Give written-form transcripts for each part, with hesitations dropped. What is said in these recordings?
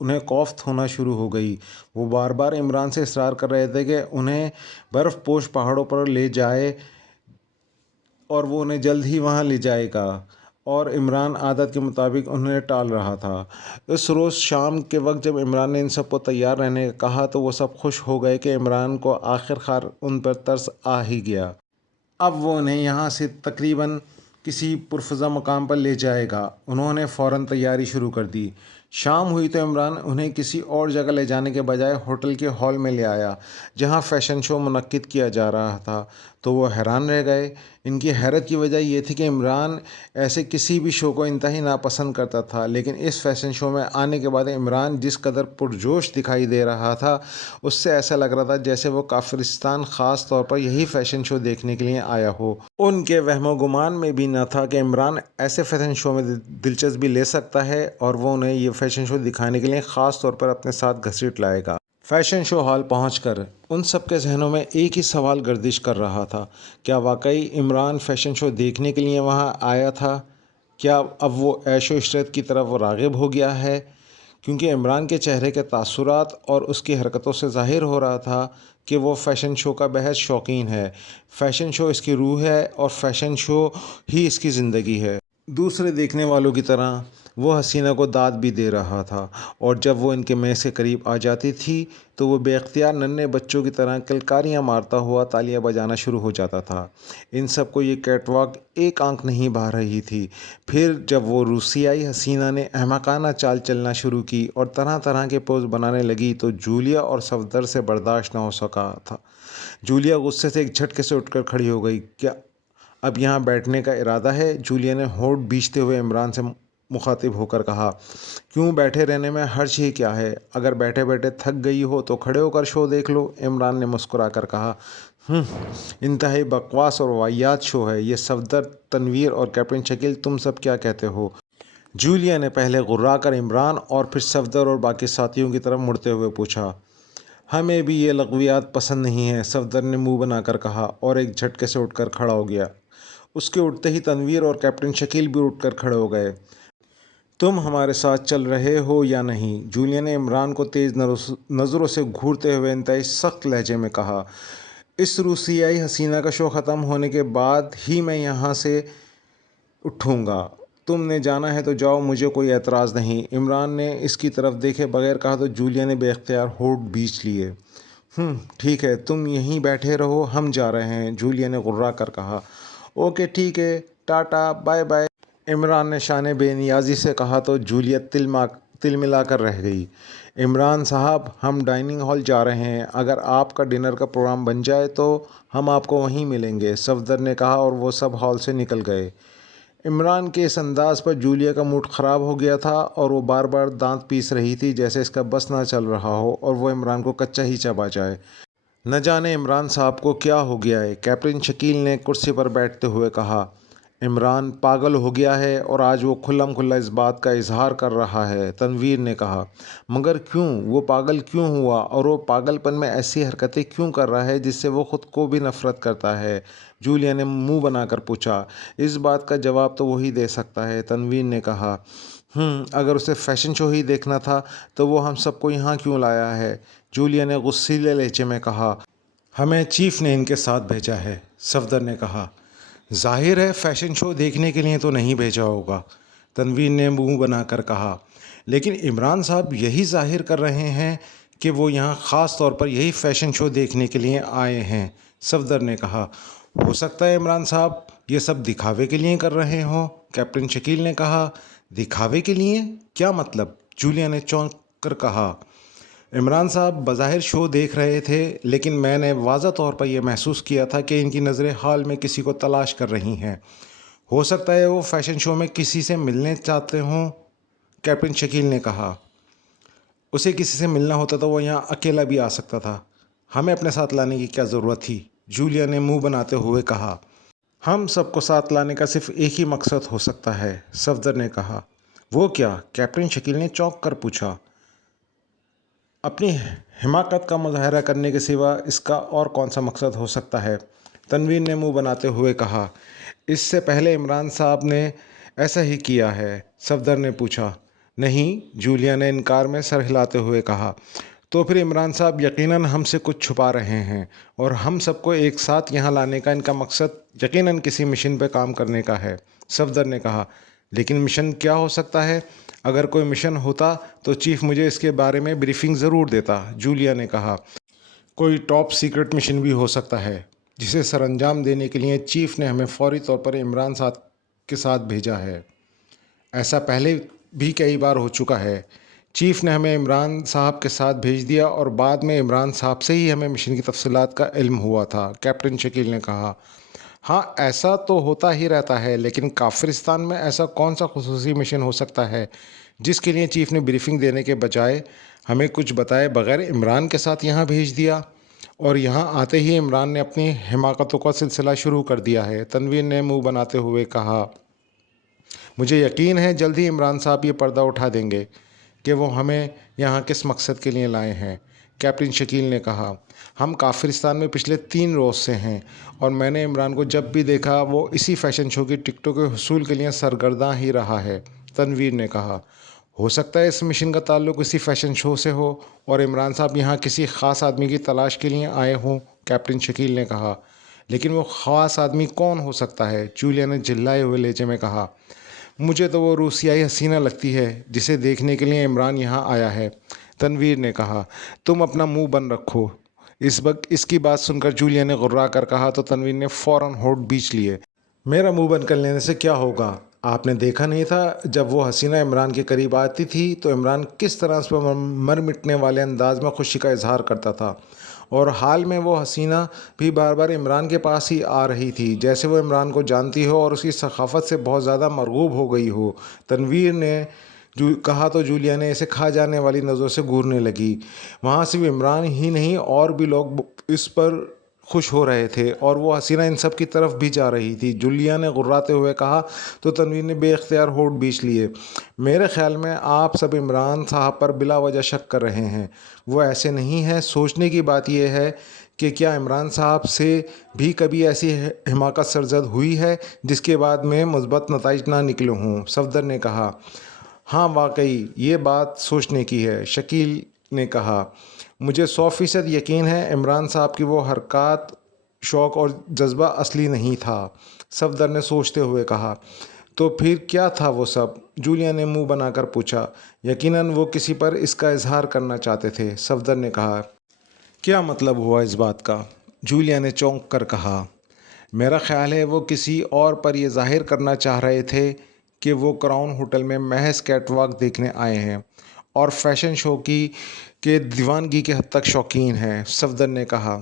انہیں کوفت ہونا شروع ہو گئی۔ وہ بار بار عمران سے اصرار کر رہے تھے کہ انہیں برف پوش پہاڑوں پر لے جائے اور وہ انہیں جلد ہی وہاں لے جائے گا، اور عمران عادت کے مطابق انہیں ٹال رہا تھا۔ اس روز شام کے وقت جب عمران نے ان سب کو تیار رہنے کا کہا تو وہ سب خوش ہو گئے کہ عمران کو آخر کار ان پر ترس آ ہی گیا۔ اب وہ انہیں یہاں سے تقریباً کسی پرفضا مقام پر لے جائے گا۔ انہوں نے فوراً تیاری شروع کر دی۔ شام ہوئی تو عمران انہیں کسی اور جگہ لے جانے کے بجائے ہوٹل کے ہال میں لے آیا جہاں فیشن شو منعقد کیا جا رہا تھا، تو وہ حیران رہ گئے۔ ان کی حیرت کی وجہ یہ تھی کہ عمران ایسے کسی بھی شو کو انتہائی ناپسند کرتا تھا، لیکن اس فیشن شو میں آنے کے بعد عمران جس قدر پرجوش دکھائی دے رہا تھا، اس سے ایسا لگ رہا تھا جیسے وہ کافرستان خاص طور پر یہی فیشن شو دیکھنے کے لیے آیا ہو۔ ان کے وہم و گمان میں بھی نہ تھا کہ عمران ایسے فیشن شو میں دلچسپی لے سکتا ہے، اور وہ انہیں یہ فیشن شو دکھانے کے لیے خاص طور پر اپنے ساتھ گھسیٹ لائے گا۔ فیشن شو ہال پہنچ کر ان سب کے ذہنوں میں ایک ہی سوال گردش کر رہا تھا، کیا واقعی عمران فیشن شو دیکھنے کے لیے وہاں آیا تھا؟ کیا اب وہ عیش و عشرت کی طرف راغب ہو گیا ہے؟ کیونکہ عمران کے چہرے کے تاثرات اور اس کی حرکتوں سے ظاہر ہو رہا تھا کہ وہ فیشن شو کا بہت شوقین ہے۔ فیشن شو اس کی روح ہے اور فیشن شو ہی اس کی زندگی ہے۔ دوسرے دیکھنے والوں کی طرح وہ حسینہ کو داد بھی دے رہا تھا، اور جب وہ ان کے میز کے قریب آ جاتی تھی تو وہ بے اختیار ننھے بچوں کی طرح کلکاریاں مارتا ہوا تالیاں بجانا شروع ہو جاتا تھا۔ ان سب کو یہ کیٹ واک ایک آنکھ نہیں بھا رہی تھی۔ پھر جب وہ روسیائی حسینہ نے احمقانہ چال چلنا شروع کی اور طرح طرح کے پوز بنانے لگی تو جولیا اور صفدر سے برداشت نہ ہو سکا تھا۔ جولیا غصے سے ایک جھٹکے سے اٹھ کر کھڑی ہو گئی۔ کیا اب یہاں بیٹھنے کا ارادہ ہے؟ جولیا نے ہونٹ بھینچتے ہوئے عمران سے مخاطب ہو کر کہا۔ کیوں، بیٹھے رہنے میں حرج ہی کیا ہے؟ اگر بیٹھے بیٹھے تھک گئی ہو تو کھڑے ہو کر شو دیکھ لو، عمران نے مسکرا کر کہا۔ انتہائی بکواس اور واہیات شو ہے یہ۔ صفدر، تنویر اور کیپٹن شکیل، تم سب کیا کہتے ہو؟ جولیا نے پہلے غرا کر عمران اور پھر صفدر اور باقی ساتھیوں کی طرف مڑتے ہوئے پوچھا۔ ہمیں بھی یہ لغویات پسند نہیں ہیں، صفدر نے منہ بنا کر کہا اور ایک جھٹکے سے اٹھ کر کھڑا ہو گیا۔ اس کے اٹھتے ہی تنویر اور کیپٹن شکیل بھی اٹھ کر کھڑے ہو گئے۔ تم ہمارے ساتھ چل رہے ہو یا نہیں؟ جولیا نے عمران کو تیز نظروں سے گھورتے ہوئے انتہائی سخت لہجے میں کہا۔ اس روسیائی حسینہ کا شو ختم ہونے کے بعد ہی میں یہاں سے اٹھوں گا۔ تم نے جانا ہے تو جاؤ، مجھے کوئی اعتراض نہیں۔ عمران نے اس کی طرف دیکھے بغیر کہا تو جولیا نے بے اختیار ہونٹ بھینچ لیے۔ ٹھیک ہے، تم یہیں بیٹھے رہو، ہم جا رہے ہیں، جولیا نے غرا کر کہا۔ اوکے ٹھیک ہے، ٹاٹا بائے بائے، عمران نے شانے بے نیازی سے کہا تو جولیا تل ملا کر رہ گئی۔ عمران صاحب، ہم ڈائننگ ہال جا رہے ہیں، اگر آپ کا ڈنر کا پروگرام بن جائے تو ہم آپ کو وہیں ملیں گے، صفدر نے کہا، اور وہ سب ہال سے نکل گئے۔ عمران کے اس انداز پر جولیا کا موڈ خراب ہو گیا تھا اور وہ بار بار دانت پیس رہی تھی جیسے اس کا بس نہ چل رہا ہو اور وہ عمران کو کچا ہی چبا جائے۔ نہ جانے عمران صاحب کو کیا ہو گیا ہے، کیپٹن شکیل نے کرسی پر بیٹھتے ہوئے کہا۔ عمران پاگل ہو گیا ہے اور آج وہ کھلم کھلا اس بات کا اظہار کر رہا ہے، تنویر نے کہا۔ مگر کیوں؟ وہ پاگل کیوں ہوا اور وہ پاگل پن میں ایسی حرکتیں کیوں کر رہا ہے جس سے وہ خود کو بھی نفرت کرتا ہے؟ جولیا نے منہ بنا کر پوچھا۔ اس بات کا جواب تو وہی دے سکتا ہے، تنویر نے کہا۔ اگر اسے فیشن شو ہی دیکھنا تھا تو وہ ہم سب کو یہاں کیوں لایا ہے؟ جولیا نے غصیلے لہجے میں کہا۔ ہمیں چیف نے ان کے ساتھ بھیجا ہے، صفدر نے کہا۔ ظاہر ہے فیشن شو دیکھنے کے لیے تو نہیں بھیجا ہوگا، تنویر نے منہ بنا کر کہا۔ لیکن عمران صاحب یہی ظاہر کر رہے ہیں کہ وہ یہاں خاص طور پر یہی فیشن شو دیکھنے کے لیے آئے ہیں، صفدر نے کہا۔ ہو سکتا ہے عمران صاحب یہ سب دکھاوے کے لیے کر رہے ہوں، کیپٹن شکیل نے کہا۔ دکھاوے کے لیے؟ کیا مطلب؟ جولیا نے چونک کر کہا۔ عمران صاحب بظاہر شو دیکھ رہے تھے، لیکن میں نے واضح طور پر یہ محسوس کیا تھا کہ ان کی نظریں ہال میں کسی کو تلاش کر رہی ہیں۔ ہو سکتا ہے وہ فیشن شو میں کسی سے ملنے چاہتے ہوں، کیپٹن شکیل نے کہا۔ اسے کسی سے ملنا ہوتا تو وہ یہاں اکیلا بھی آ سکتا تھا، ہمیں اپنے ساتھ لانے کی کیا ضرورت تھی؟ جولیا نے منہ بناتے ہوئے کہا۔ ہم سب کو ساتھ لانے کا صرف ایک ہی مقصد ہو سکتا ہے، صفدر نے کہا۔ وہ کیا؟ کیپٹن شکیل نے چونک کر پوچھا۔ اپنی حماقت کا مظاہرہ کرنے کے سوا اس کا اور کون سا مقصد ہو سکتا ہے؟ تنویر نے منہ بناتے ہوئے کہا۔ اس سے پہلے عمران صاحب نے ایسا ہی کیا ہے؟ صفدر نے پوچھا۔ نہیں، جولیا نے انکار میں سر ہلاتے ہوئے کہا۔ تو پھر عمران صاحب یقیناً ہم سے کچھ چھپا رہے ہیں، اور ہم سب کو ایک ساتھ یہاں لانے کا ان کا مقصد یقیناً کسی مشن پہ کام کرنے کا ہے، صفدر نے کہا۔ لیکن مشن کیا ہو سکتا ہے؟ اگر کوئی مشن ہوتا تو چیف مجھے اس کے بارے میں بریفنگ ضرور دیتا، جولیا نے کہا۔ کوئی ٹاپ سیکرٹ مشن بھی ہو سکتا ہے جسے سر انجام دینے کے لیے چیف نے ہمیں فوری طور پر عمران صاحب کے ساتھ بھیجا ہے۔ ایسا پہلے بھی کئی بار ہو چکا ہے، چیف نے ہمیں عمران صاحب کے ساتھ بھیج دیا اور بعد میں عمران صاحب سے ہی ہمیں مشن کی تفصیلات کا علم ہوا تھا، کیپٹن شکیل نے کہا۔ ہاں، ایسا تو ہوتا ہی رہتا ہے، لیکن کافرستان میں ایسا کون سا خصوصی مشن ہو سکتا ہے جس کے لیے چیف نے بریفنگ دینے کے بجائے ہمیں کچھ بتائے بغیر عمران کے ساتھ یہاں بھیج دیا؟ اور یہاں آتے ہی عمران نے اپنی حماقتوں کا سلسلہ شروع کر دیا ہے، تنویر نے منہ بناتے ہوئے کہا۔ مجھے یقین ہے جلد ہی عمران صاحب یہ پردہ اٹھا دیں گے کہ وہ ہمیں یہاں کس مقصد کے لیے لائے ہیں، کیپٹن شکیل نے کہا۔ ہم کافرستان میں پچھلے 3 روز سے ہیں، اور میں نے عمران کو جب بھی دیکھا وہ اسی فیشن شو کی ٹکٹوں کے حصول کے لیے سرگرداں ہی رہا ہے، تنویر نے کہا۔ ہو سکتا ہے اس مشن کا تعلق اسی فیشن شو سے ہو اور عمران صاحب یہاں کسی خاص آدمی کی تلاش کے لیے آئے ہوں، کیپٹن شکیل نے کہا۔ لیکن وہ خاص آدمی کون ہو سکتا ہے؟ جولیا نے جھلائے ہوئے لہجے میں کہا۔ مجھے تو وہ روسیائی حسینہ لگتی ہے جسے دیکھنے کے لیے عمران یہاں آیا ہے، تنویر نے کہا۔ تم اپنا منہ بند رکھو۔ اس کی بات سن کر جولیا نے غرا کر کہا تو تنویر نے فوراً ہونٹ بیچ لیے۔ میرا منہ بند کر لینے سے کیا ہوگا؟ آپ نے دیکھا نہیں تھا جب وہ حسینہ عمران کے قریب آتی تھی تو عمران کس طرح اس پر مر مٹنے والے انداز میں خوشی کا اظہار کرتا تھا، اور حال میں وہ حسینہ بھی بار بار عمران کے پاس ہی آ رہی تھی جیسے وہ عمران کو جانتی ہو اور اس کی ثقافت سے بہت زیادہ مرغوب ہو گئی ہو، تنویر نے کہا تو جولیا نے اسے کھا جانے والی نظروں سے گھورنے لگی۔ وہاں صرف عمران ہی نہیں اور بھی لوگ اس پر خوش ہو رہے تھے، اور وہ حسینہ ان سب کی طرف بھی جا رہی تھی، جولیا نے غراتے ہوئے کہا تو تنویر نے بے اختیار ہونٹ بیچ لیے۔ میرے خیال میں آپ سب عمران صاحب پر بلا وجہ شک کر رہے ہیں، وہ ایسے نہیں ہیں۔ سوچنے کی بات یہ ہے کہ کیا عمران صاحب سے بھی کبھی ایسی حماقت سرزد ہوئی ہے جس کے بعد میں مثبت نتائج نہ نکلے ہوں، صفدر نے کہا۔ ہاں، واقعی یہ بات سوچنے کی ہے، شکیل نے کہا۔ مجھے 100% یقین ہے عمران صاحب کی وہ حرکات شوق اور جذبہ اصلی نہیں تھا، صفدر نے سوچتے ہوئے کہا۔ تو پھر کیا تھا وہ سب؟ جولیا نے منہ بنا کر پوچھا۔ یقیناً وہ کسی پر اس کا اظہار کرنا چاہتے تھے، صفدر نے کہا۔ کیا مطلب ہوا اس بات کا؟ جولیا نے چونک کر کہا۔ میرا خیال ہے وہ کسی اور پر یہ ظاہر کرنا چاہ رہے تھے کہ وہ کراؤن ہوٹل میں محض کیٹ واک دیکھنے آئے ہیں اور فیشن شو کے دیوانگی کے حد تک شوقین ہیں، صفدر نے کہا۔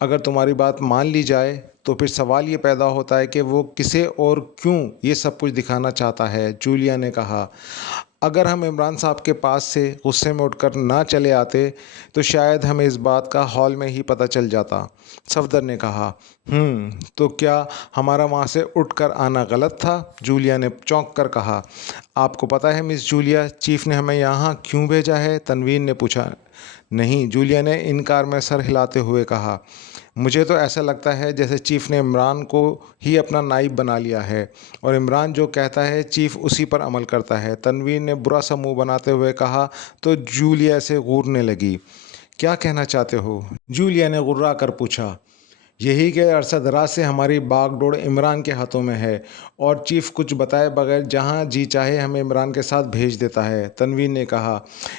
اگر تمہاری بات مان لی جائے تو پھر سوال یہ پیدا ہوتا ہے کہ وہ کسے اور کیوں یہ سب کچھ دکھانا چاہتا ہے، جولیا نے کہا۔ اگر ہم عمران صاحب کے پاس سے غصے میں اٹھ کر نہ چلے آتے تو شاید ہمیں اس بات کا ہال میں ہی پتہ چل جاتا، صفدر نے کہا۔ تو کیا ہمارا وہاں سے اٹھ کر آنا غلط تھا؟ جولیا نے چونک کر کہا۔ آپ کو پتہ ہے مس جولیا، چیف نے ہمیں یہاں کیوں بھیجا ہے؟ تنویر نے پوچھا۔ نہیں، جولیا نے انکار میں سر ہلاتے ہوئے کہا۔ مجھے تو ایسا لگتا ہے جیسے چیف نے عمران کو ہی اپنا نائب بنا لیا ہے، اور عمران جو کہتا ہے چیف اسی پر عمل کرتا ہے، تنویر نے برا سا منہ بناتے ہوئے کہا تو جولیا سے گھورنے لگی۔ کیا کہنا چاہتے ہو؟ جولیا نے غرا کر پوچھا۔ یہی کہ عرصہ دراز سے ہماری باغ ڈور عمران کے ہاتھوں میں ہے، اور چیف کچھ بتائے بغیر جہاں جی چاہے ہمیں عمران کے ساتھ بھیج دیتا ہے، تنویر نے کہا۔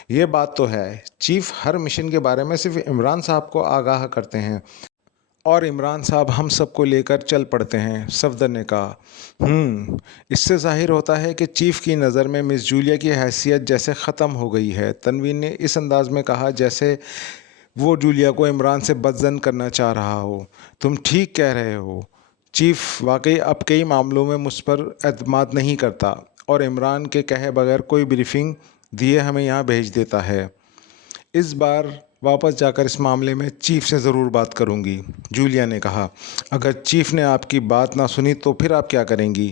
یہ بات تو ہے، چیف ہر مشن کے بارے میں صرف عمران صاحب کو آگاہ کرتے ہیں اور عمران صاحب ہم سب کو لے کر چل پڑتے ہیں، صفدر نے کہا۔ اس سے ظاہر ہوتا ہے کہ چیف کی نظر میں مس جولیا کی حیثیت جیسے ختم ہو گئی ہے، تنویر نے اس انداز میں کہا جیسے وہ جولیا کو عمران سے بدظن کرنا چاہ رہا ہو۔ تم ٹھیک کہہ رہے ہو، چیف واقعی اب کئی معاملوں میں مجھ پر اعتماد نہیں کرتا اور عمران کے کہے بغیر کوئی بریفنگ دیے ہمیں یہاں بھیج دیتا ہے۔ اس بار واپس جا کر اس معاملے میں چیف سے ضرور بات کروں گی، جولیا نے کہا۔ اگر چیف نے آپ کی بات نہ سنی تو پھر آپ کیا کریں گی؟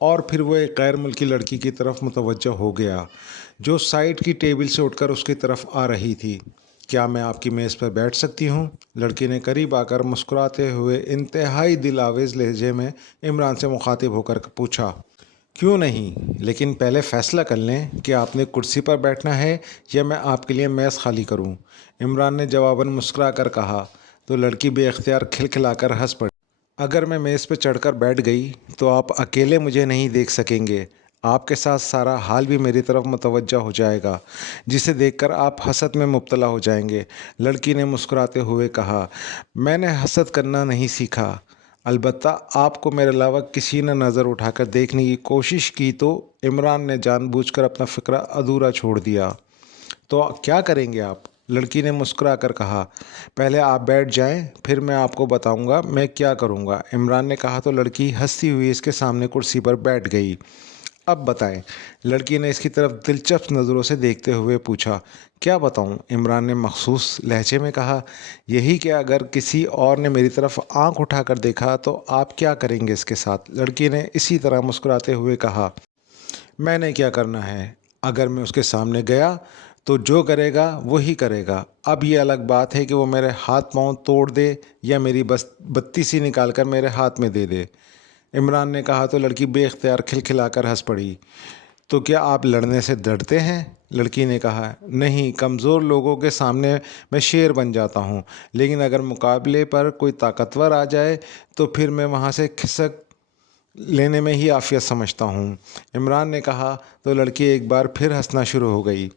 اور پھر وہ ایک غیر ملکی لڑکی کی طرف متوجہ ہو گیا جو سائڈ کی ٹیبل سے اٹھ کر اس کی طرف آ رہی تھی۔ کیا میں آپ کی میز پر بیٹھ سکتی ہوں؟ لڑکی نے قریب آ کر مسکراتے ہوئے انتہائی دل آویز لہجے میں عمران سے مخاطب ہو کر پوچھا۔ کیوں نہیں، لیکن پہلے فیصلہ کر لیں کہ آپ نے کرسی پر بیٹھنا ہے یا میں آپ کے لیے میز خالی کروں، عمران نے جواباً مسکرا کر کہا۔ تو لڑکی بے اختیار کھلکھلا کر ہنس پڑی۔ اگر میں میز پہ چڑھ کر بیٹھ گئی تو آپ اکیلے مجھے نہیں دیکھ سکیں گے، آپ کے ساتھ سارا حال بھی میری طرف متوجہ ہو جائے گا، جسے دیکھ کر آپ حسد میں مبتلا ہو جائیں گے، لڑکی نے مسکراتے ہوئے کہا۔ میں نے حسد کرنا نہیں سیکھا، البتہ آپ کو میرے علاوہ کسی نے نظر اٹھا کر دیکھنے کی کوشش کی تو عمران نے جان بوجھ کر اپنا فقرہ ادھورا چھوڑ دیا۔ تو کیا کریں گے آپ؟ لڑکی نے مسکرا کر کہا۔ پہلے آپ بیٹھ جائیں، پھر میں آپ کو بتاؤں گا میں کیا کروں گا، عمران نے کہا تو لڑکی ہنستی ہوئی اس کے سامنے کرسی پر بیٹھ گئی۔ اب بتائیں، لڑکی نے اس کی طرف دلچسپ نظروں سے دیکھتے ہوئے پوچھا۔ کیا بتاؤں؟ عمران نے مخصوص لہجے میں کہا۔ یہی کہ اگر کسی اور نے میری طرف آنکھ اٹھا کر دیکھا تو آپ کیا کریں گے اس کے ساتھ، لڑکی نے اسی طرح مسکراتے ہوئے کہا۔ میں نے کیا کرنا ہے؟ اگر میں اس کے سامنے گیا تو جو کرے گا وہی کرے گا۔ اب یہ الگ بات ہے کہ وہ میرے ہاتھ پاؤں توڑ دے یا میری بتی سی نکال کر میرے ہاتھ میں دے دے، عمران نے کہا تو لڑکی بے اختیار کھلکھلا کر ہنس پڑی۔ تو کیا آپ لڑنے سے ڈرتے ہیں؟ لڑکی نے کہا۔ نہیں، کمزور لوگوں کے سامنے میں شیر بن جاتا ہوں، لیکن اگر مقابلے پر کوئی طاقتور آ جائے تو پھر میں وہاں سے کھسک لینے میں ہی عافیت سمجھتا ہوں، عمران نے کہا تو لڑکی ایک بار پھر ہنسنا شروع ہو گئی۔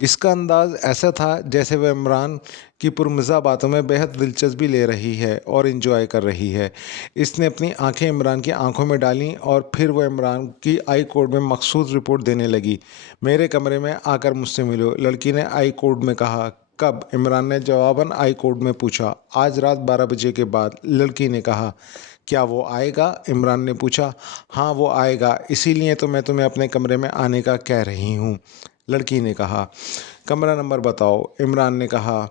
اس کا انداز ایسا تھا جیسے وہ عمران کی پرمزہ باتوں میں بے حد دلچسپی لے رہی ہے اور انجوائے کر رہی ہے۔ اس نے اپنی آنکھیں عمران کی آنکھوں میں ڈالیں اور پھر وہ عمران کی آئی کوڈ میں مخصوص رپورٹ دینے لگی۔ میرے کمرے میں آ کر مجھ سے ملو، لڑکی نے آئی کوڈ میں کہا۔ کب؟ عمران نے جواباً آئی کوڈ میں پوچھا۔ آج رات 12 بجے کے بعد، لڑکی نے کہا۔ کیا وہ آئے گا؟ عمران نے پوچھا۔ ہاں وہ آئے گا، اسی لیے تو میں تمہیں اپنے کمرے میں آنے کا کہہ رہی ہوں، لڑکی نے کہا۔ کمرہ نمبر بتاؤ، عمران نے کہا۔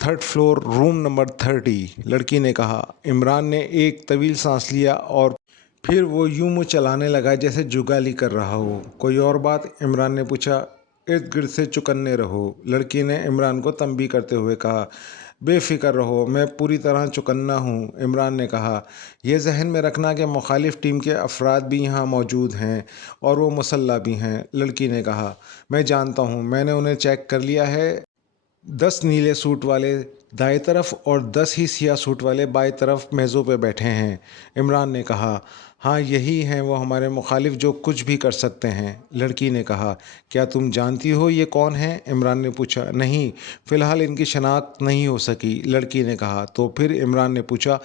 3rd فلور، روم نمبر 30، لڑکی نے کہا۔ عمران نے ایک طویل سانس لیا اور پھر وہ یوں منہ چلانے لگا جیسے جگالی کر رہا ہو۔ کوئی اور بات؟ عمران نے پوچھا۔ ارد گرد سے چکنے رہو، لڑکی نے عمران کو تنبیہ کرتے ہوئے کہا۔ بے فکر رہو، میں پوری طرح چکنا ہوں، عمران نے کہا۔ یہ ذہن میں رکھنا کہ مخالف ٹیم کے افراد بھی یہاں موجود ہیں اور وہ مسلح بھی ہیں، لڑکی نے کہا۔ میں جانتا ہوں، میں نے انہیں چیک کر لیا ہے، 10 نیلے سوٹ والے دائیں طرف اور 10 ہی سیاہ سوٹ والے بائیں طرف میزوں پہ بیٹھے ہیں، عمران نے کہا۔ ہاں یہی ہیں وہ ہمارے مخالف جو کچھ بھی کر سکتے ہیں، لڑکی نے کہا۔ کیا تم جانتی ہو یہ کون ہیں؟ عمران نے پوچھا۔ نہیں، فی الحال ان کی شناخت نہیں ہو سکی، لڑکی نے کہا۔ تو پھر عمران نے پوچھا۔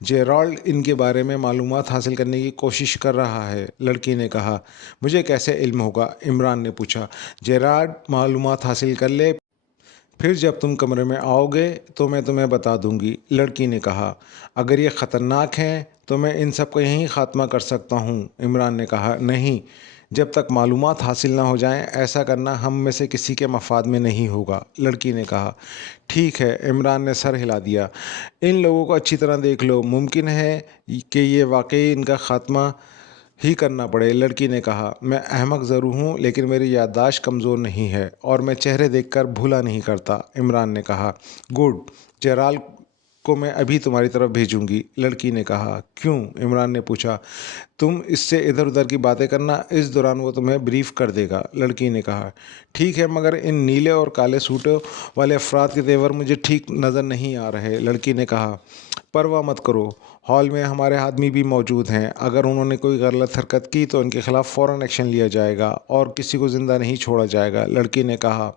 جیرالڈ ان کے بارے میں معلومات حاصل کرنے کی کوشش کر رہا ہے، لڑکی نے کہا۔ مجھے کیسے علم ہوگا؟ عمران نے پوچھا۔ جیرالڈ معلومات حاصل کر لے، پھر جب تم کمرے میں آؤ گے تو میں تمہیں بتا دوں گی، لڑکی نے کہا۔ اگر یہ خطرناک ہیں تو میں ان سب کا یہیں خاتمہ کر سکتا ہوں، عمران نے کہا۔ نہیں، جب تک معلومات حاصل نہ ہو جائیں ایسا کرنا ہم میں سے کسی کے مفاد میں نہیں ہوگا، لڑکی نے کہا۔ ٹھیک ہے، عمران نے سر ہلا دیا۔ ان لوگوں کو اچھی طرح دیکھ لو، ممکن ہے کہ یہ واقعی ان کا خاتمہ ہی کرنا پڑے، لڑکی نے کہا۔ میں احمق ضرور ہوں لیکن میری یادداشت کمزور نہیں ہے اور میں چہرے دیکھ کر بھولا نہیں کرتا، عمران نے کہا۔ گڈ، جیرالڈ کو میں ابھی تمہاری طرف بھیجوں گی، لڑکی نے کہا۔ کیوں؟ عمران نے پوچھا۔ تم اس سے ادھر ادھر کی باتیں کرنا، اس دوران وہ تمہیں بریف کر دے گا، لڑکی نے کہا۔ ٹھیک ہے، مگر ان نیلے اور کالے سوٹوں والے افراد کے تیور مجھے ٹھیک نظر نہیں آ رہے، لڑکی نے کہا۔ پرواہ مت کرو، ہال میں ہمارے آدمی بھی موجود ہیں، اگر انہوں نے کوئی غلط حرکت کی تو ان کے خلاف فوراً ایکشن لیا جائے گا اور کسی کو زندہ نہیں چھوڑا جائے گا، لڑکی نے کہا۔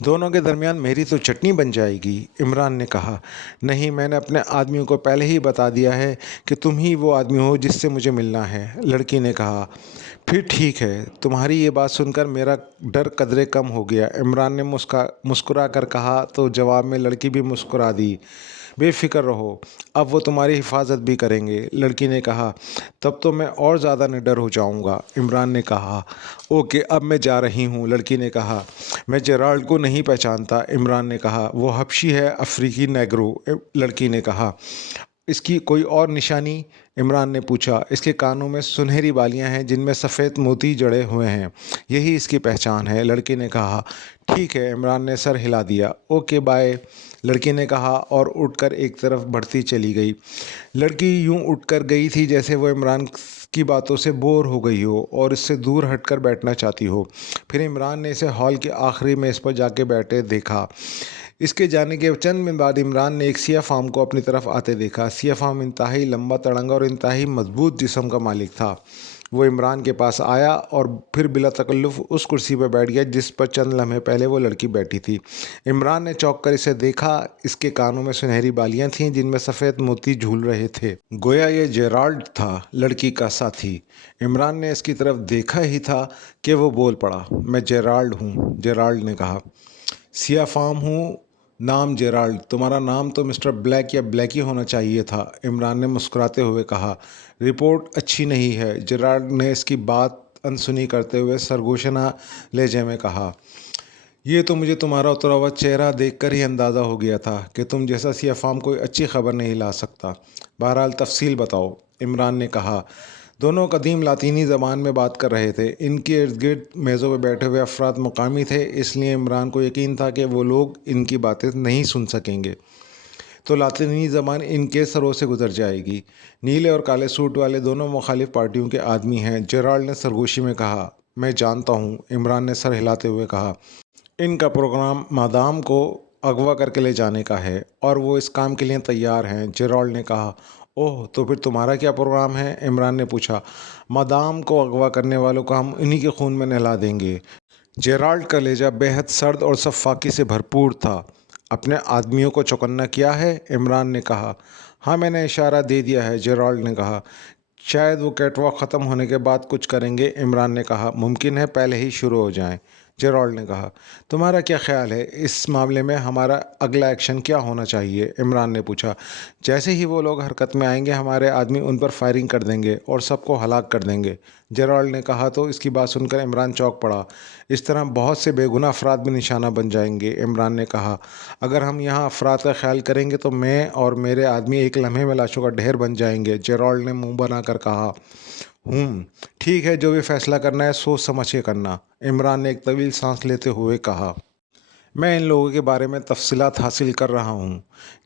دونوں کے درمیان میری تو چٹنی بن جائے گی، عمران نے کہا۔ نہیں، میں نے اپنے آدمیوں کو پہلے ہی بتا دیا ہے کہ تم ہی وہ آدمی ہو جس سے مجھے ملنا ہے، لڑکی نے کہا۔ پھر ٹھیک ہے، تمہاری یہ بات سن کر میرا ڈر قدرے کم ہو گیا، عمران نے مسکرا کر کہا تو جواب میں لڑکی بھی مسکرا دی۔ بے فکر رہو، اب وہ تمہاری حفاظت بھی کریں گے، لڑکی نے کہا۔ تب تو میں اور زیادہ نڈر ہو جاؤں گا، عمران نے کہا۔ اوکے، اب میں جا رہی ہوں، لڑکی نے کہا۔ میں جیرالڈ کو نہیں پہچانتا، عمران نے کہا۔ وہ حبشی ہے، افریقی نیگرو، لڑکی نے کہا۔ اس کی کوئی اور نشانی؟ عمران نے پوچھا۔ اس کے کانوں میں سنہری بالیاں ہیں جن میں سفید موتی جڑے ہوئے ہیں، یہی اس کی پہچان ہے، لڑکی نے کہا۔ ٹھیک ہے، عمران نے سر ہلا دیا۔ اوکے بائے، لڑکی نے کہا اور اٹھ کر ایک طرف بڑھتی چلی گئی۔ لڑکی یوں اٹھ کر گئی تھی جیسے وہ عمران کی باتوں سے بور ہو گئی ہو اور اس سے دور ہٹ کر بیٹھنا چاہتی ہو۔ پھر عمران نے اسے ہال کے آخری میز پر جا کے بیٹھے دیکھا۔ اس کے جانے کے چند منٹ بعد عمران نے ایک سیاہ فام کو اپنی طرف آتے دیکھا۔ سیاہ فام انتہائی لمبا تڑنگا اور انتہائی مضبوط جسم کا مالک تھا۔ وہ عمران کے پاس آیا اور پھر بلا تکلف اس کرسی پر بیٹھ گیا جس پر چند لمحے پہلے وہ لڑکی بیٹھی تھی۔ عمران نے چونک کر اسے دیکھا۔ اس کے کانوں میں سنہری بالیاں تھیں جن میں سفید موتی جھول رہے تھے۔ گویا یہ جیرالڈ تھا، لڑکی کا ساتھی۔ عمران نے اس کی طرف دیکھا ہی تھا کہ وہ بول پڑا۔ میں جیرالڈ ہوں، جیرالڈ نے کہا۔ سیاہ فام ہوں، نام جیرالڈ، تمہارا نام تو مسٹر بلیک یا بلیکی ہونا چاہیے تھا، عمران نے مسکراتے ہوئے کہا۔ رپورٹ اچھی نہیں ہے، جیرالڈ نے اس کی بات انسنی کرتے ہوئے سرگوشانہ لہجے میں کہا۔ یہ تو مجھے تمہارا اترا ہوا چہرہ دیکھ کر ہی اندازہ ہو گیا تھا کہ تم جیسا سیاہ فام کوئی اچھی خبر نہیں لا سکتا۔ بہرحال تفصیل بتاؤ، عمران نے کہا۔ دونوں قدیم لاطینی زبان میں بات کر رہے تھے۔ ان کے ارد گرد میزوں پہ بیٹھے ہوئے افراد مقامی تھے، اس لیے عمران کو یقین تھا کہ وہ لوگ ان کی باتیں نہیں سن سکیں گے، تو لاطینی زبان ان کے سروں سے گزر جائے گی۔ نیلے اور کالے سوٹ والے دونوں مخالف پارٹیوں کے آدمی ہیں، جیرالڈ نے سرگوشی میں کہا۔ میں جانتا ہوں، عمران نے سر ہلاتے ہوئے کہا۔ ان کا پروگرام مادام کو اغوا کر کے لے جانے کا ہے اور وہ اس کام کے لیے تیار ہیں، جیرالڈ نے کہا۔ اوہ، تو پھر تمہارا کیا پروگرام ہے؟ عمران نے پوچھا۔ مادام کو اغوا کرنے والوں کو ہم انہی کے خون میں نہلا دیں گے۔ جیرالڈ کا لہجہ بے حد سرد اور سفاکی سے بھرپور تھا۔ اپنے آدمیوں کو چوکنا کیا ہے؟ عمران نے کہا۔ ہاں، میں نے اشارہ دے دیا ہے، جیرالڈ نے کہا۔ شاید وہ کیٹ واک ختم ہونے کے بعد کچھ کریں گے، عمران نے کہا۔ ممکن ہے پہلے ہی شروع ہو جائیں، جیرالڈ نے کہا۔ تمہارا کیا خیال ہے، اس معاملے میں ہمارا اگلا ایکشن کیا ہونا چاہیے؟ عمران نے پوچھا۔ جیسے ہی وہ لوگ حرکت میں آئیں گے ہمارے آدمی ان پر فائرنگ کر دیں گے اور سب کو ہلاک کر دیں گے، جیرالڈ نے کہا۔ تو اس کی بات سن کر عمران چونک پڑا۔ اس طرح بہت سے بے گناہ افراد بھی نشانہ بن جائیں گے، عمران نے کہا۔ اگر ہم یہاں افراد کا خیال کریں گے تو میں اور میرے آدمی ایک لمحے میں لاشوں کا ڈھیر بن جائیں گے، جیرالڈ نے منہ بنا کر کہا۔ ٹھیک ہے، جو بھی فیصلہ کرنا ہے سوچ سمجھ کے کرنا، عمران نے ایک طویل سانس لیتے ہوئے کہا۔ میں ان لوگوں کے بارے میں تفصیلات حاصل کر رہا ہوں۔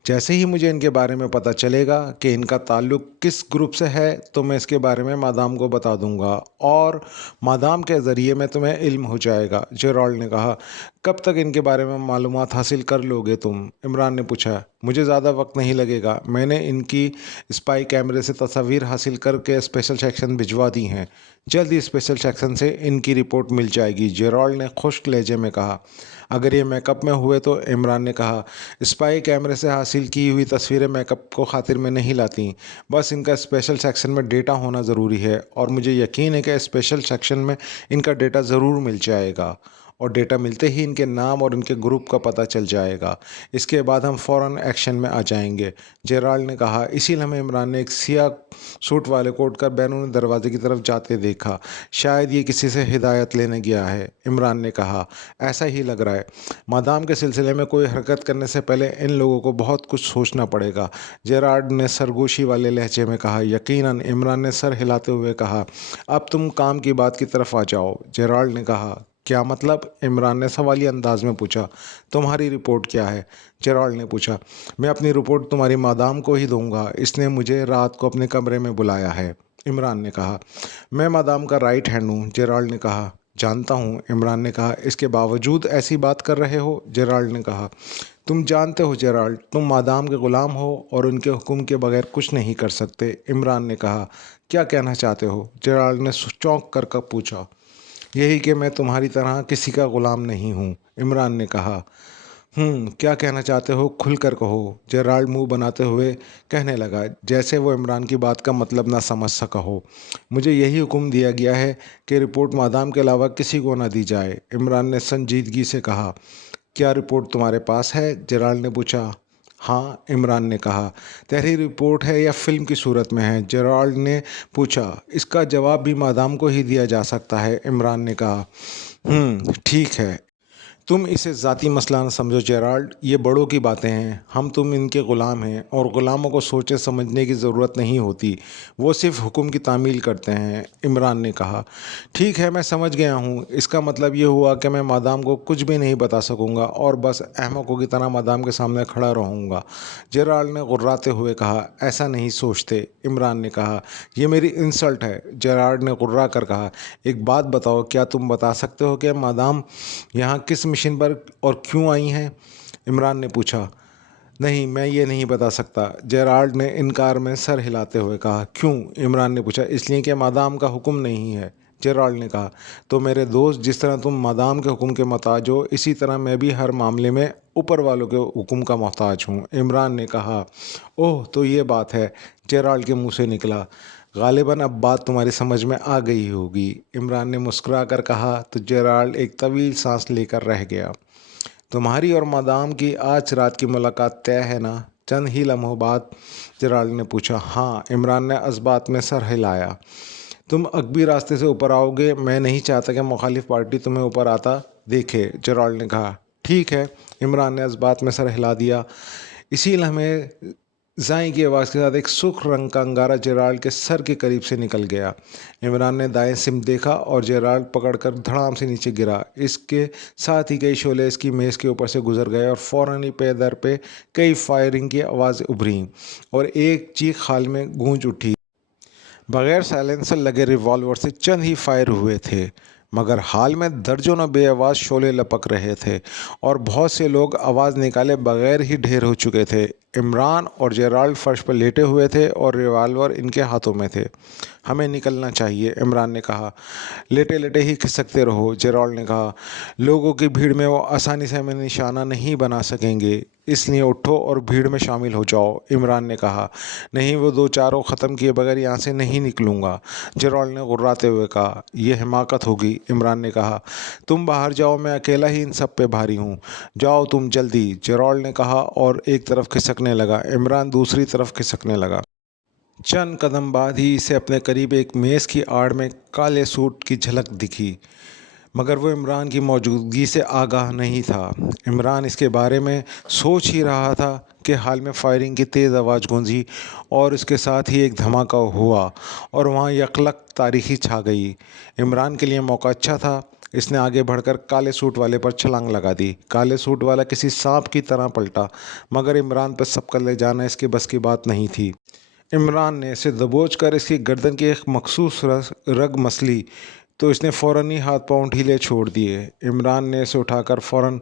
جیسے ہی مجھے ان کے بارے میں پتہ چلے گا کہ ان کا تعلق کس گروپ سے ہے تو میں اس کے بارے میں مادام کو بتا دوں گا اور مادام کے ذریعے میں تمہیں علم ہو جائے گا، جیرالڈ نے کہا۔ کب تک ان کے بارے میں معلومات حاصل کر لو گے تم؟ عمران نے پوچھا۔ مجھے زیادہ وقت نہیں لگے گا، میں نے ان کی اسپائی کیمرے سے تصاویر حاصل کر کے اسپیشل سیکشن بھجوا دی ہیں، جلد ہی اسپیشل سیکشن سے ان کی رپورٹ مل جائے گی، جیرالڈ نے خشک لہجے میں کہا۔ اگر یہ میک اپ میں ہوئے تو، عمران نے کہا۔ اسپائی کیمرے سے حاصل کی ہوئی تصویریں میک اپ کو خاطر میں نہیں لاتی، بس ان کا اسپیشل سیکشن میں ڈیٹا ہونا ضروری ہے اور مجھے یقین ہے کہ اسپیشل سیکشن میں ان کا ڈیٹا ضرور مل جائے گا اور ڈیٹا ملتے ہی ان کے نام اور ان کے گروپ کا پتہ چل جائے گا۔ اس کے بعد ہم فوراً ایکشن میں آ جائیں گے، جیرالڈ نے کہا۔ اسی لمحے عمران نے ایک سیاہ سوٹ والے کو اٹھ کر بیرونی دروازے کی طرف جاتے دیکھا۔ شاید یہ کسی سے ہدایت لینے گیا ہے، عمران نے کہا۔ ایسا ہی لگ رہا ہے۔ مادام کے سلسلے میں کوئی حرکت کرنے سے پہلے ان لوگوں کو بہت کچھ سوچنا پڑے گا، جیرالڈ نے سرگوشی والے لہجے میں کہا۔ یقیناً، عمران نے سر ہلاتے ہوئے کہا۔ اب تم کام کی بات کی طرف آ جاؤ، جیرالڈ نے کہا۔ کیا مطلب؟ عمران نے سوالیہ انداز میں پوچھا۔ تمہاری رپورٹ کیا ہے؟ جیرالڈ نے پوچھا۔ میں اپنی رپورٹ تمہاری مادام کو ہی دوں گا، اس نے مجھے رات کو اپنے کمرے میں بلایا ہے، عمران نے کہا۔ میں مادام کا رائٹ ہینڈ ہوں، جیرالڈ نے کہا۔ جانتا ہوں، عمران نے کہا۔ اس کے باوجود ایسی بات کر رہے ہو، جیرالڈ نے کہا۔ تم جانتے ہو جیرالڈ، تم مادام کے غلام ہو اور ان کے حکم کے بغیر کچھ نہیں کر سکتے، عمران نے کہا۔ کیا کہنا چاہتے ہو؟ جیرالڈ نے چونک کر پوچھا۔ یہی کہ میں تمہاری طرح کسی کا غلام نہیں ہوں، عمران نے کہا۔ کیا کہنا چاہتے ہو، کھل کر کہو، جیرالڈ منہ بناتے ہوئے کہنے لگا، جیسے وہ عمران کی بات کا مطلب نہ سمجھ سکا ہو۔ مجھے یہی حکم دیا گیا ہے کہ رپورٹ مادام کے علاوہ کسی کو نہ دی جائے، عمران نے سنجیدگی سے کہا۔ کیا رپورٹ تمہارے پاس ہے؟ جیرالڈ نے پوچھا۔ ہاں، عمران نے کہا۔ تحریر رپورٹ ہے یا فلم کی صورت میں ہے؟ جیرالڈ نے پوچھا۔ اس کا جواب بھی مادام کو ہی دیا جا سکتا ہے، عمران نے کہا۔ ٹھیک ہے، تم اسے ذاتی مسئلہ نہ سمجھو جیرالڈ، یہ بڑوں کی باتیں ہیں، ہم تم ان کے غلام ہیں، اور غلاموں کو سوچے سمجھنے کی ضرورت نہیں ہوتی، وہ صرف حکم کی تعمیل کرتے ہیں۔ عمران نے کہا، ٹھیک ہے، میں سمجھ گیا ہوں، اس کا مطلب یہ ہوا کہ میں مادام کو کچھ بھی نہیں بتا سکوں گا اور بس احمقوں کی طرح مادام کے سامنے کھڑا رہوں گا۔ جیرالڈ نے غراتے ہوئے کہا، ایسا نہیں سوچتے۔ عمران نے کہا، یہ میری انسلٹ ہے۔ جیرالڈ نے غرا کر کہا، ایک بات بتاؤ، کیا تم بتا سکتے ہو کہ مادام یہاں کس مشن پر اور کیوں آئی ہیں؟ عمران نے پوچھا۔ نہیں، میں یہ نہیں بتا سکتا، جیرالڈ نے انکار میں سر ہلاتے ہوئے کہا۔ کیوں؟ عمران نے پوچھا۔ اس لیے کہ مادام کا حکم نہیں ہے، جیرالڈ نے کہا۔ تو میرے دوست، جس طرح تم مادام کے حکم کے محتاج ہو، اسی طرح میں بھی ہر معاملے میں اوپر والوں کے حکم کا محتاج ہوں۔ عمران نے کہا، اوہ، تو یہ بات ہے، جیرالڈ کے منہ سے نکلا۔ غالباً اب بات تمہاری سمجھ میں آ گئی ہوگی، عمران نے مسکرا کر کہا۔ تو جیرالڈ ایک طویل سانس لے کر رہ گیا۔ تمہاری اور مادام کی آج رات کی ملاقات طے ہے نا؟ چند ہی لمحوں بعد جیرالڈ نے پوچھا۔ ہاں، عمران نے اس بات میں سر ہلایا۔ تم عقبی راستے سے اوپر آؤ گے، میں نہیں چاہتا کہ مخالف پارٹی تمہیں اوپر آتا دیکھے، جیرالڈ نے کہا۔ ٹھیک ہے، عمران نے اس بات میں سر ہلا دیا۔ اسی لمحے زائیں کی آواز کے ساتھ ایک سرخ رنگ کا انگارہ جیرالڈ کے سر کے قریب سے نکل گیا۔ عمران نے دائیں سمت دیکھا اور جیرالڈ پکڑ کر دھڑام سے نیچے گرا۔ اس کے ساتھ ہی کئی شعلے اس کی میز کے اوپر سے گزر گئے اور فوراً ہی پے در پہ کئی فائرنگ کی آوازیں ابھریں اور ایک چیخ حال میں گونج اٹھی۔ بغیر سائلنسر لگے ریوالور سے چند ہی فائر ہوئے تھے، مگر حال میں درجنوں بے آواز شعلے لپک رہے تھے اور بہت سے لوگ آواز نکالے بغیر ہی ڈھیر ہو چکے تھے۔ عمران اور جیرالڈ فرش پر لیٹے ہوئے تھے اور ریوالور ان کے ہاتھوں میں تھے۔ ہمیں نکلنا چاہیے، عمران نے کہا۔ لیٹے لیٹے ہی کھسکتے رہو، جیرالڈ نے کہا۔ لوگوں کی بھیڑ میں وہ آسانی سے ہمیں نشانہ نہیں بنا سکیں گے، اس لیے اٹھو اور بھیڑ میں شامل ہو جاؤ، عمران نے کہا۔ نہیں، وہ دو چاروں ختم کیے بغیر یہاں سے نہیں نکلوں گا، جیرالڈ نے غراتے ہوئے کہا۔ یہ حماقت ہوگی، عمران نے کہا۔ تم باہر جاؤ، میں اکیلا ہی ان سب پہ بھاری ہوں، جاؤ تم جلدی، جیرالڈ نے کہا اور ایک طرف کھسکنے لگا۔ عمران دوسری طرف کھسکنے لگا۔ چند قدم بعد ہی اسے اپنے قریب ایک میز کی آڑ میں کالے سوٹ کی جھلک دکھی، مگر وہ عمران کی موجودگی سے آگاہ نہیں تھا۔ عمران اس کے بارے میں سوچ ہی رہا تھا کہ حال میں فائرنگ کی تیز آواز گونجی اور اس کے ساتھ ہی ایک دھماکہ ہوا اور وہاں یکلخت تاریکی چھا گئی۔ عمران کے لیے موقع اچھا تھا۔ اس نے آگے بڑھ کر کالے سوٹ والے پر چھلانگ لگا دی۔ کالے سوٹ والا کسی سانپ کی طرح پلٹا، مگر عمران پر سبقت لے جانا اس کے بس کی بات نہیں تھی۔ عمران نے اسے دبوچ کر اس کی گردن کی ایک مخصوص رگ مسلی تو اس نے فوراً ہی ہاتھ پاؤں ڈھیلے چھوڑ دیے۔ عمران نے اسے اٹھا کر فوراً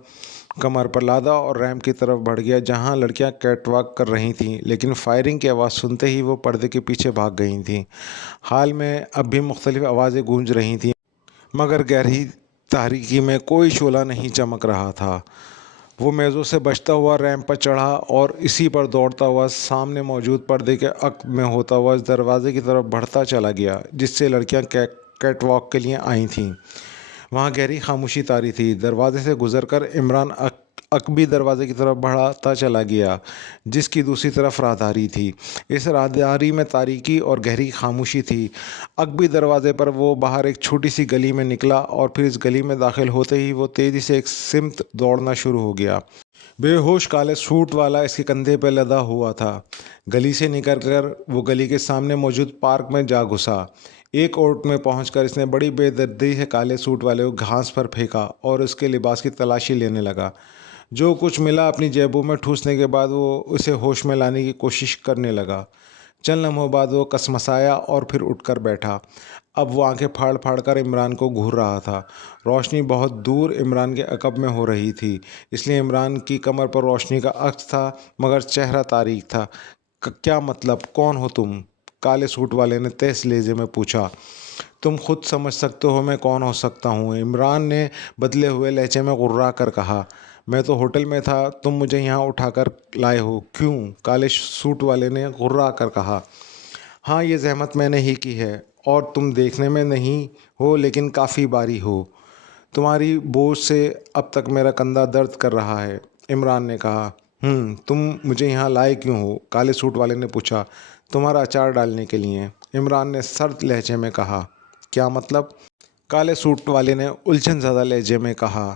کمر پر لادا اور ریمپ کی طرف بڑھ گیا جہاں لڑکیاں کیٹ واک کر رہی تھیں، لیکن فائرنگ کی آواز سنتے ہی وہ پردے کے پیچھے بھاگ گئی تھیں۔ حال میں اب بھی مختلف آوازیں گونج رہی تھیں، مگر گہری تاریکی میں کوئی شعلہ نہیں چمک رہا تھا۔ وہ میزوں سے بچتا ہوا ریمپ پر چڑھا اور اسی پر دوڑتا ہوا سامنے موجود پردے کے عقب میں ہوتا ہوا اس دروازے کی طرف بڑھتا چلا گیا جس سے لڑکیاں کیٹ واک کے لیے آئی تھیں۔ وہاں گہری خاموشی طاری تھی۔ دروازے سے گزر کر عمران عقبی دروازے کی طرف بڑھتا چلا گیا جس کی دوسری طرف راہداری تھی۔ اس راہداری میں تاریکی اور گہری خاموشی تھی۔ عقبی دروازے پر وہ باہر ایک چھوٹی سی گلی میں نکلا اور پھر اس گلی میں داخل ہوتے ہی وہ تیزی سے ایک سمت دوڑنا شروع ہو گیا۔ بے ہوش کالے سوٹ والا اس کے کندھے پہ لدا ہوا تھا۔ گلی سے نکل کر وہ گلی کے سامنے موجود پارک میں جا گھسا۔ ایک اوٹ میں پہنچ کر اس نے بڑی بے دردی سے کالے سوٹ والے کو گھاس پر پھینکا اور اس کے لباس کی تلاشی لینے لگا۔ جو کچھ ملا اپنی جیبوں میں ٹھوسنے کے بعد وہ اسے ہوش میں لانے کی کوشش کرنے لگا۔ چند لمحوں بعد وہ کسمسایا اور پھر اٹھ کر بیٹھا۔ اب وہ آنکھیں پھاڑ پھاڑ کر عمران کو گھور رہا تھا۔ روشنی بہت دور عمران کے عقب میں ہو رہی تھی، اس لیے عمران کی کمر پر روشنی کا عکس تھا مگر چہرہ تاریک تھا۔ کیا مطلب؟ کون ہو تم؟ کالے سوٹ والے نے تیز لہجے میں پوچھا۔ تم خود سمجھ سکتے ہو میں کون ہو سکتا ہوں، عمران نے بدلے ہوئے لہجے میں غرا کر کہا۔ میں تو ہوٹل میں تھا، تم مجھے یہاں اٹھا کر لائے ہو، کیوں؟ کالے سوٹ والے نے غرا کر کہا۔ ہاں، یہ زحمت میں نے ہی کی ہے، اور تم دیکھنے میں نہیں ہو لیکن کافی باری ہو۔ تمہاری بوجھ سے اب تک میرا کندھا درد کر رہا ہے، عمران نے کہا۔ تم مجھے یہاں لائے کیوں ہو؟ کالے سوٹ والے نے پوچھا۔ تمہارا اچار ڈالنے کے لیے، عمران نے سرد لہجے میں کہا۔ کیا مطلب؟ کالے سوٹ والے نے الجھن زدہ لہجے میں کہا۔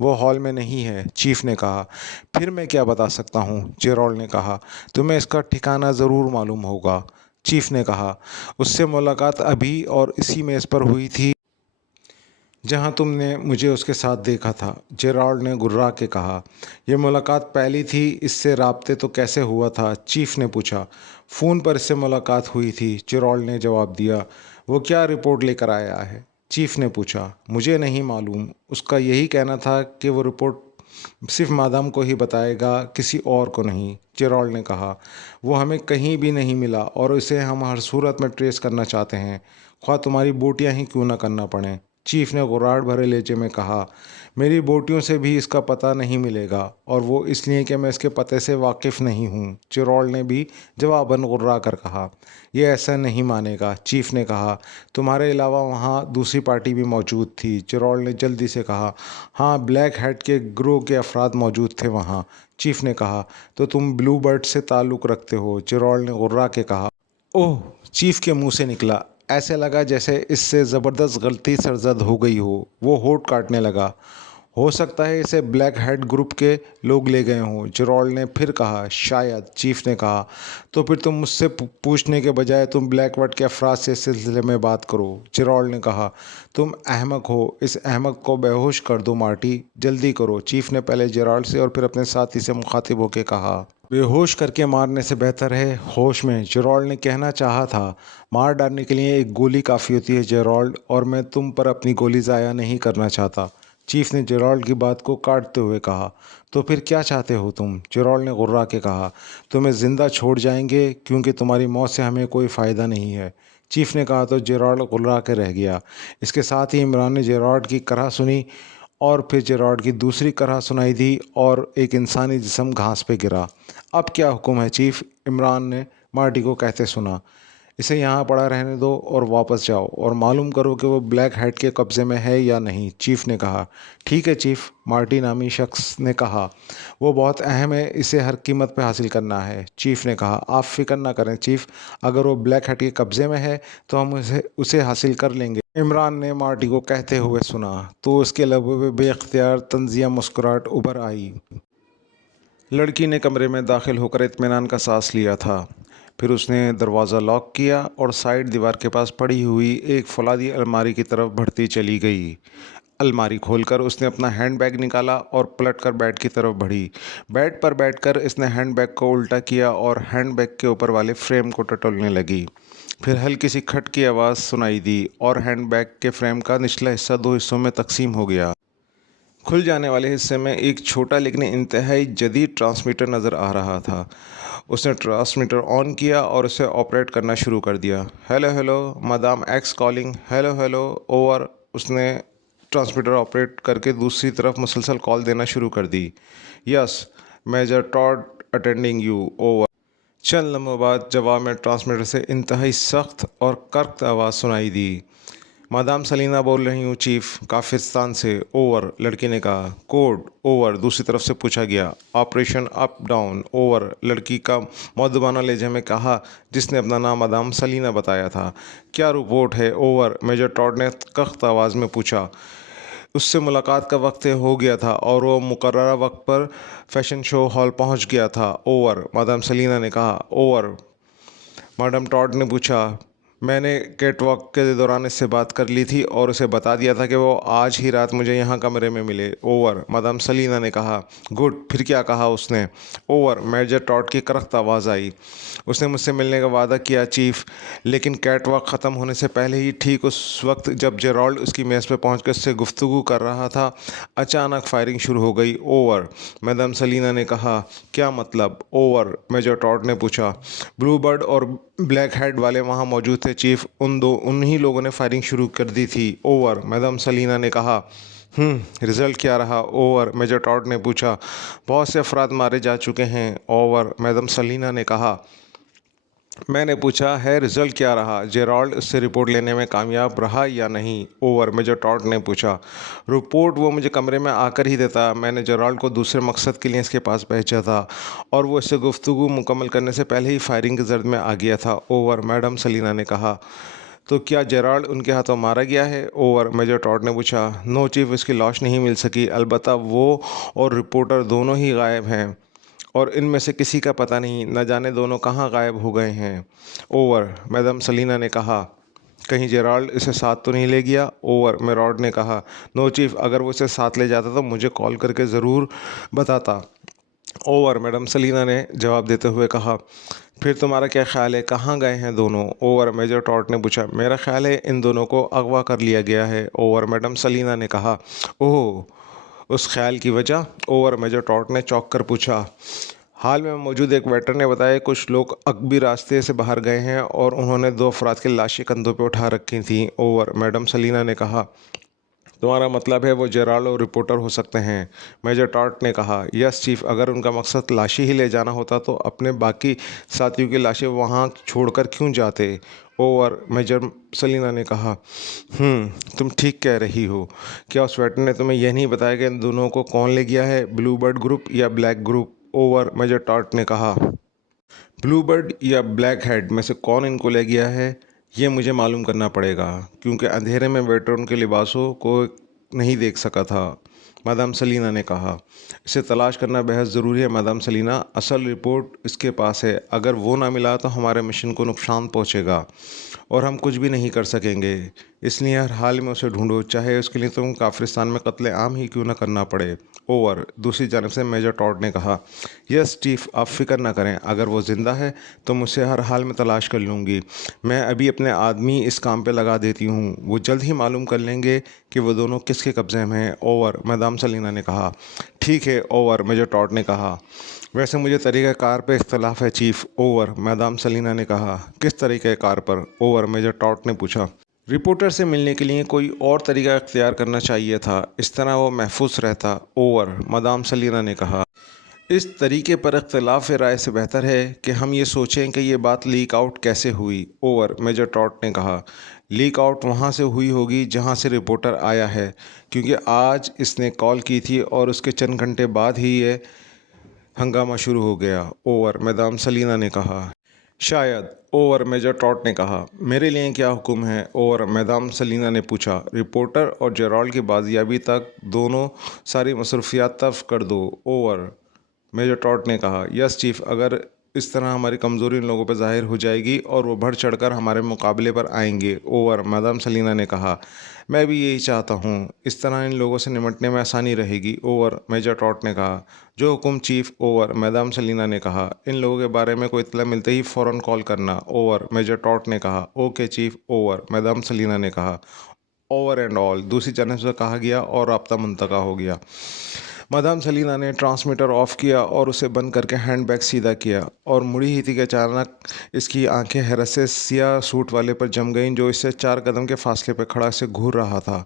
وہ ہال میں نہیں ہے، چیف نے کہا۔ پھر میں کیا بتا سکتا ہوں؟ جیرالڈ نے کہا۔ تمہیں اس کا ٹھکانہ ضرور معلوم ہوگا، چیف نے کہا۔ اس سے ملاقات ابھی اور اسی میز پر ہوئی تھی جہاں تم نے مجھے اس کے ساتھ دیکھا تھا، جیرالڈ نے گررا کے کہا۔ یہ ملاقات پہلی تھی، اس سے رابطے تو کیسے ہوا تھا؟ چیف نے پوچھا۔ فون پر اس سے ملاقات ہوئی تھی، جیرالڈ نے جواب دیا۔ وہ کیا رپورٹ لے کر آیا ہے؟ چیف نے پوچھا۔ مجھے نہیں معلوم، اس کا یہی کہنا تھا کہ وہ رپورٹ صرف مادام کو ہی بتائے گا، کسی اور کو نہیں، جیرالڈ نے کہا۔ وہ ہمیں کہیں بھی نہیں ملا اور اسے ہم ہر صورت میں ٹریس کرنا چاہتے ہیں، خواہ تمہاری بوٹیاں ہی کیوں نہ کرنا پڑیں، چیف نے غراٹ بھرے لہجے میں کہا۔ میری بوٹیوں سے بھی اس کا پتہ نہیں ملے گا، اور وہ اس لیے کہ میں اس کے پتے سے واقف نہیں ہوں، جیرالڈ نے بھی جواباً غرا کر کہا۔ یہ ایسا نہیں مانے گا، چیف نے کہا۔ تمہارے علاوہ وہاں دوسری پارٹی بھی موجود تھی، جیرالڈ نے جلدی سے کہا۔ ہاں، بلیک ہیٹ کے گروہ کے افراد موجود تھے وہاں، چیف نے کہا۔ تو تم بلو برڈ سے تعلق رکھتے ہو، جیرالڈ نے غرا کے کہا۔ اوہ، چیف کے منہ سے نکلا۔ ایسے لگا جیسے اس سے زبردست غلطی سرزد ہو گئی ہو۔ وہ ہونٹ کاٹنے لگا۔ ہو سکتا ہے اسے بلیک ہیٹ گروپ کے لوگ لے گئے ہوں، جیرالڈ نے پھر کہا۔ شاید، چیف نے کہا۔ تو پھر تم مجھ سے پوچھنے کے بجائے تم بلیک ہیٹ کے افراد سے اس سلسلے میں بات کرو، جیرالڈ نے کہا۔ تم احمق ہو، اس احمق کو بے ہوش کر دو مارٹی، جلدی کرو، چیف نے پہلے جیرالڈ سے اور پھر اپنے ساتھی سے مخاطب ہو کے کہا۔ بے ہوش کر کے مارنے سے بہتر ہے ہوش میں، جیرالڈ نے کہنا چاہا تھا۔ مار ڈالنے کے لیے ایک گولی کافی ہوتی ہے جیرالڈ، اور میں تم پر اپنی گولی ضائع نہیں کرنا چاہتا، چیف نے جیرالڈ کی بات کو کاٹتے ہوئے کہا۔ تو پھر کیا چاہتے ہو تم؟ جیرالڈ نے غرا کے کہا۔ تمہیں زندہ چھوڑ جائیں گے، کیونکہ تمہاری موت سے ہمیں کوئی فائدہ نہیں ہے، چیف نے کہا تو جیرالڈ غرا کے رہ گیا۔ اس کے ساتھ ہی عمران نے جیرالڈ کی کرہ سنی، اور پھر جیرالڈ کی دوسری کرہ سنائی دی، اور ایک انسانی جسم گھاس پہ گرا۔ اب کیا حکم ہے چیف؟ عمران نے مارٹی کو کہتے سنا۔ اسے یہاں پڑا رہنے دو اور واپس جاؤ اور معلوم کرو کہ وہ بلیک ہیٹ کے قبضے میں ہے یا نہیں، چیف نے کہا۔ ٹھیک ہے چیف، مارٹی نامی شخص نے کہا۔ وہ بہت اہم ہے، اسے ہر قیمت پہ حاصل کرنا ہے، چیف نے کہا۔ آپ فکر نہ کریں چیف، اگر وہ بلیک ہیٹ کے قبضے میں ہے تو ہم اسے حاصل کر لیں گے، عمران نے مارٹی کو کہتے ہوئے سنا۔ تو اس کے لبوں پہ بے اختیار طنزیہ مسکراہٹ ابھر آئی۔ لڑکی نے کمرے میں داخل ہو کر اطمینان کا سانس لیا تھا۔ پھر اس نے دروازہ لاک کیا اور سائیڈ دیوار کے پاس پڑی ہوئی ایک فولادی الماری کی طرف بڑھتی چلی گئی۔ الماری کھول کر اس نے اپنا ہینڈ بیگ نکالا اور پلٹ کر بیڈ کی طرف بڑھی۔ بیڈ پر بیٹھ کر اس نے ہینڈ بیگ کو الٹا کیا اور ہینڈ بیگ کے اوپر والے فریم کو ٹٹولنے لگی۔ پھر ہلکی سی کھٹ کی آواز سنائی دی اور ہینڈ بیگ کے فریم کا نچلا حصہ دو حصوں میں تقسیم ہو گیا۔ کھل جانے والے حصے میں ایک چھوٹا لیکن انتہائی جدید ٹرانسمیٹر نظر آ رہا تھا۔ اس نے ٹرانسمیٹر آن کیا اور اسے آپریٹ کرنا شروع کر دیا۔ Hello hello, madam X calling, hello hello, over. اس نے ٹرانسمیٹر آپریٹ کر کے دوسری طرف مسلسل کال دینا شروع کر دی۔ Yes, Major Todd attending you, over. چند لمحوں بعد جواب میں ٹرانسمیٹر سے انتہائی سخت اور کرخت آواز سنائی دی۔ مادام سلینا بول رہی ہوں چیف، کافرستان سے، اوور، لڑکی نے کہا۔ کوڈ، اوور، دوسری طرف سے پوچھا گیا۔ آپریشن اپ ڈاؤن، اوور، لڑکی کا مؤدبانہ لہجے میں کہا جس نے اپنا نام مادام سلینا بتایا تھا۔ کیا رپورٹ ہے، اوور، میجر ٹاڈ نے سخت آواز میں پوچھا۔ اس سے ملاقات کا وقت طے ہو گیا تھا اور وہ مقررہ وقت پر فیشن شو ہال پہنچ گیا تھا، اوور، مادام سلینا نے کہا۔ اوور، میڈم ٹاڈ نے پوچھا۔ میں نے کیٹ واک کے دوران اس سے بات کر لی تھی اور اسے بتا دیا تھا کہ وہ آج ہی رات مجھے یہاں کمرے میں ملے، اوور، مادام سلینا نے کہا۔ گڈ، پھر کیا کہا اس نے، اوور، میجر ٹاڈ کی کرخت آواز آئی۔ اس نے مجھ سے ملنے کا وعدہ کیا چیف، لیکن کیٹ واک ختم ہونے سے پہلے ہی ٹھیک اس وقت جب جیرالڈ اس کی میز پہ پہنچ کر اس سے گفتگو کر رہا تھا، اچانک فائرنگ شروع ہو گئی، اوور، مادام سلینا نے کہا۔ کیا مطلب، اوور، میجر ٹاڈ نے پوچھا۔ بلو برڈ اور بلیک ہیڈ والے وہاں موجود تھے چیف، انہی لوگوں نے فائرنگ شروع کر دی تھی، اوور، مادام سلینا نے کہا۔ رزلٹ کیا رہا، اوور، میجر ٹاڈ نے پوچھا۔ بہت سے افراد مارے جا چکے ہیں، اوور، مادام سلینا نے کہا۔ میں نے پوچھا ہے رزلٹ کیا رہا، جیرالڈ اس سے رپورٹ لینے میں کامیاب رہا یا نہیں، اوور، میجر ٹاڈ نے پوچھا۔ رپورٹ وہ مجھے کمرے میں آ کر ہی دیتا، میں نے جیرالڈ کو دوسرے مقصد کے لیے اس کے پاس بھیجا تھا اور وہ اس سے گفتگو مکمل کرنے سے پہلے ہی فائرنگ کی زرد میں آ گیا تھا، اوور، میڈم سلینا نے کہا۔ تو کیا جیرالڈ ان کے ہاتھوں مارا گیا ہے؟ اوور، میجر ٹاڈ نے پوچھا۔ نو چیف، اس کی لاش نہیں مل سکی، البتہ وہ اور رپورٹر دونوں ہی غائب ہیں، اور ان میں سے کسی کا پتہ نہیں، نہ جانے دونوں کہاں غائب ہو گئے ہیں۔ اوور، میڈم سلینا نے کہا۔ کہیں جیرالڈ اسے ساتھ تو نہیں لے گیا؟ اوور، میراڈ نے کہا۔ نو چیف، اگر وہ اسے ساتھ لے جاتا تو مجھے کال کر کے ضرور بتاتا۔ اوور، میڈم سلینا نے جواب دیتے ہوئے کہا۔ پھر تمہارا کیا خیال ہے، کہاں گئے ہیں دونوں؟ اوور، میجر ٹاڈ نے پوچھا۔ میرا خیال ہے ان دونوں کو اغوا کر لیا گیا ہے۔ اوور، میڈم سلینا نے کہا۔ اوہ، اس خیال کی وجہ؟ اوور، میجر ٹاڈ نے چونک کر پوچھا۔ حال میں موجود ایک ویٹر نے بتایا کچھ لوگ عقبی راستے سے باہر گئے ہیں اور انہوں نے 2 افراد کی لاشیں کندھوں پہ اٹھا رکھی تھیں۔ اوور، میڈم سلینا نے کہا۔ تمہارا مطلب ہے وہ جیرالڈ اور رپورٹر ہو سکتے ہیں؟ میجر ٹاڈ نے کہا۔ یس چیف، اگر ان کا مقصد لاشیں ہی لے جانا ہوتا تو اپنے باقی ساتھیوں کی لاشیں وہاں چھوڑ کر کیوں جاتے؟ اوور، میجر سلینا نے کہا۔ تم ٹھیک کہہ رہی ہو۔ کیا اس ویٹر نے تمہیں یہ نہیں بتایا کہ ان دونوں کو کون لے گیا ہے، بلو برڈ گروپ یا black group? Over, major Todd نے کہا۔ بلو برڈ یا بلیک ہیڈ میں سے کون ان کو لے گیا ہے، یہ مجھے معلوم کرنا پڑے گا، کیونکہ اندھیرے میں ویٹر ان کے لباسوں کو نہیں دیکھ سکا تھا، میڈم سلینا نے کہا۔ اسے تلاش کرنا بہت ضروری ہے میڈم سلینا، اصل رپورٹ اس کے پاس ہے، اگر وہ نہ ملا تو ہمارے مشن کو نقصان پہنچے گا اور ہم کچھ بھی نہیں کر سکیں گے، اس لیے ہر حال میں اسے ڈھونڈو، چاہے اس کے لیے تم کافرستان میں قتل عام ہی کیوں نہ کرنا پڑے۔ اوور، دوسری جانب سے میجر ٹاڈ نے کہا۔ یس چیف، آپ فکر نہ کریں، اگر وہ زندہ ہے تو میں اسے ہر حال میں تلاش کر لوں گی، میں ابھی اپنے آدمی اس کام پہ لگا دیتی ہوں، وہ جلد ہی معلوم کر لیں گے کہ وہ دونوں کس کے قبضے میں ہیں۔ اوور، میڈم سلینا نے کہا۔ ٹھیک ہے اوور، میجر ٹاڈ نے کہا۔ ویسے مجھے طریقہ کار پہ اختلاف ہے چیف۔ اوور، میڈم سلینا نے کہا۔ کس طریقہ کار پر؟ اوور، میجر ٹاڈ نے پوچھا۔ رپورٹر سے ملنے کے لیے کوئی اور طریقہ اختیار کرنا چاہیے تھا، اس طرح وہ محفوظ رہتا۔ اوور، میڈم سلینا نے کہا۔ اس طریقے پر اختلاف رائے سے بہتر ہے کہ ہم یہ سوچیں کہ یہ بات لیک آؤٹ کیسے ہوئی۔ اوور، میجر ٹاڈ نے کہا۔ لیک آؤٹ وہاں سے ہوئی ہوگی جہاں سے رپورٹر آیا ہے، کیونکہ آج اس نے کال کی تھی اور اس کے چند گھنٹے بعد ہی یہ ہنگامہ شروع ہو گیا۔ اوور، میڈم سلینا نے کہا۔ شاید۔ اوور، میجر ٹاڈ نے کہا۔ میرے لیے کیا حکم ہے؟ اوور، میڈم سلینا نے پوچھا۔ رپورٹر اور جیرالڈ کی بازیابی تک دونوں ساری مصروفیات طرف کر دو۔ اوور، میجر ٹاڈ نے کہا۔ یس چیف، اگر اس طرح ہماری کمزوری ان لوگوں پہ ظاہر ہو جائے گی اور وہ بڑھ چڑھ کر ہمارے مقابلے پر آئیں گے۔ اوور، میڈم سلینا نے کہا۔ میں بھی یہی چاہتا ہوں، اس طرح ان لوگوں سے نمٹنے میں آسانی رہے گی۔ اوور، میجر ٹاڈ نے کہا۔ جو حکم چیف۔ اوور، میڈم سلینا نے کہا۔ ان لوگوں کے بارے میں کوئی اطلاع ملتے ہی فوراً کال کرنا۔ اوور، میجر ٹاڈ نے کہا۔ Okay chief. Over, madam Selina نے کہا۔ اوور اینڈ آل، دوسری جانب سے کہا گیا اور رابطہ منقطع ہو گیا۔ میڈم سلینا نے ٹرانسمیٹر آف کیا اور اسے بند کر کے ہینڈ بیگ سیدھا کیا اور مڑی ہی تھی کہ اچانک اس کی آنکھیں حیرت سے سیاہ سوٹ والے پر جم گئیں جو اس سے 4 قدم کے فاصلے پہ کھڑا اسے گھور رہا تھا۔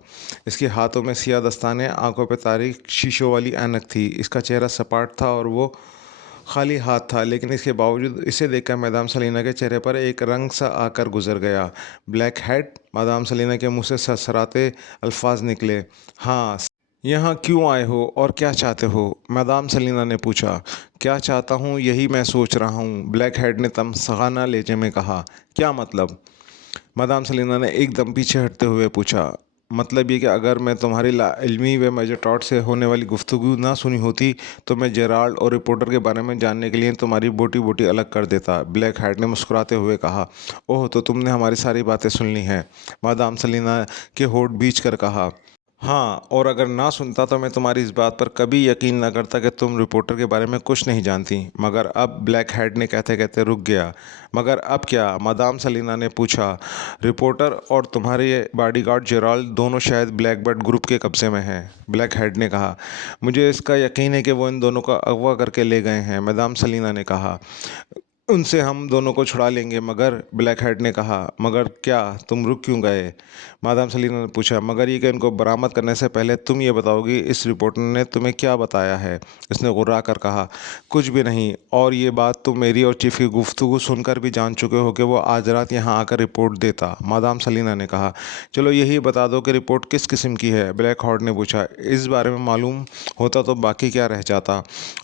اس کے ہاتھوں میں سیاہ دستانے، آنکھوں پہ تاریک شیشوں والی اینک تھی، اس کا چہرہ سپاٹ تھا اور وہ خالی ہاتھ تھا، لیکن اس کے باوجود اسے دیکھ کر میڈم سلینا کے چہرے پر ایک رنگ سا آ کر گزر گیا۔ Black head? میڈم سلینا کے منہ سے سرسراتے الفاظ نکلے۔ ہاں۔ یہاں کیوں آئے ہو اور کیا چاہتے ہو؟ میڈم سلینا نے پوچھا۔ کیا چاہتا ہوں یہی میں سوچ رہا ہوں، بلیک ہیڈ نے تمسخانہ لہجے میں کہا۔ کیا مطلب؟ میڈم سلینا نے ایک دم پیچھے ہٹتے ہوئے پوچھا۔ مطلب یہ کہ اگر میں تمہاری لا علمی و میجر ٹاڈ سے ہونے والی گفتگو نہ سنی ہوتی تو میں جیرالڈ اور رپورٹر کے بارے میں جاننے کے لیے تمہاری بوٹی بوٹی الگ کر دیتا، بلیک ہیڈ نے مسکراتے ہوئے کہا۔ اوہ، تو تم نے ہماری ساری باتیں سن لی ہیں؟ میڈم سلینا کے ہونٹ بھینچ کر کہا۔ ہاں، اور اگر نہ سنتا تو میں تمہاری اس بات پر کبھی یقین نہ کرتا کہ تم رپورٹر کے بارے میں کچھ نہیں جانتی، مگر اب بلیک ہیڈ نے کہتے کہتے رک گیا۔ مگر اب کیا؟ میڈم سلینا نے پوچھا۔ رپورٹر اور تمہارے باڈی گارڈ جیرالڈ دونوں شاید بلیک برڈ گروپ کے قبضے میں ہیں، بلیک ہیڈ نے کہا۔ مجھے اس کا یقین ہے کہ وہ ان دونوں کو اغوا کر کے لے گئے ہیں، میڈم سلینا نے کہا۔ ان سے ہم دونوں کو چھڑا لیں گے، مگر بلیک ہیڈ نے کہا۔ مگر کیا؟ تم رک کیوں گئے؟ میڈم سلینا نے پوچھا۔ مگر یہ کہ ان کو برآمد کرنے سے پہلے تم یہ بتاؤ گی اس رپورٹر نے تمہیں کیا بتایا ہے؟ اس نے غرا کر کہا۔ کچھ بھی نہیں، اور یہ بات تم میری اور چیف کی گفتگو سن کر بھی جان چکے ہو کہ وہ آج رات یہاں آ کر رپورٹ دیتا، میڈم سلینا نے کہا۔ چلو یہی بتا دو کہ رپورٹ کس قسم کی ہے، بلیک ہیڈ نے پوچھا۔ اس بارے میں معلوم ہوتا تو باقی کیا رہ جاتا،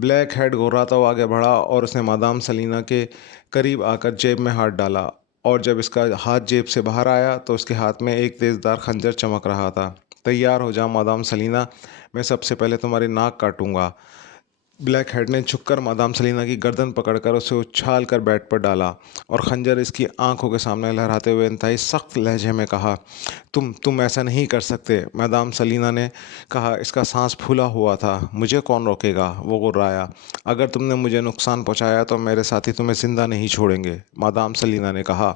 بلیک ہیڈ گھبراتا ہوا آگے بڑھا اور اس نے مادام سلینا کے قریب آ کر جیب میں ہاتھ ڈالا، اور جب اس کا ہاتھ جیب سے باہر آیا تو اس کے ہاتھ میں ایک تیز دھار خنجر چمک رہا تھا۔ تیار ہو جا مادام سلینا، میں سب سے پہلے تمہاری ناک کاٹوں گا۔ بلیک ہیڈ نے جھک کر مادام سلینا کی گردن پکڑ کر اسے اچھال کر بیٹ پر ڈالا اور خنجر اس کی آنکھوں کے سامنے لہراتے ہوئے انتہائی سخت لہجے میں کہا، تم ایسا نہیں کر سکتے۔ مادام سلینا نے کہا، اس کا سانس پھولا ہوا تھا، مجھے کون روکے گا؟ وہ گررایا، اگر تم نے مجھے نقصان پہنچایا تو میرے ساتھی تمہیں زندہ نہیں چھوڑیں گے۔ مادام سلینا نے کہا،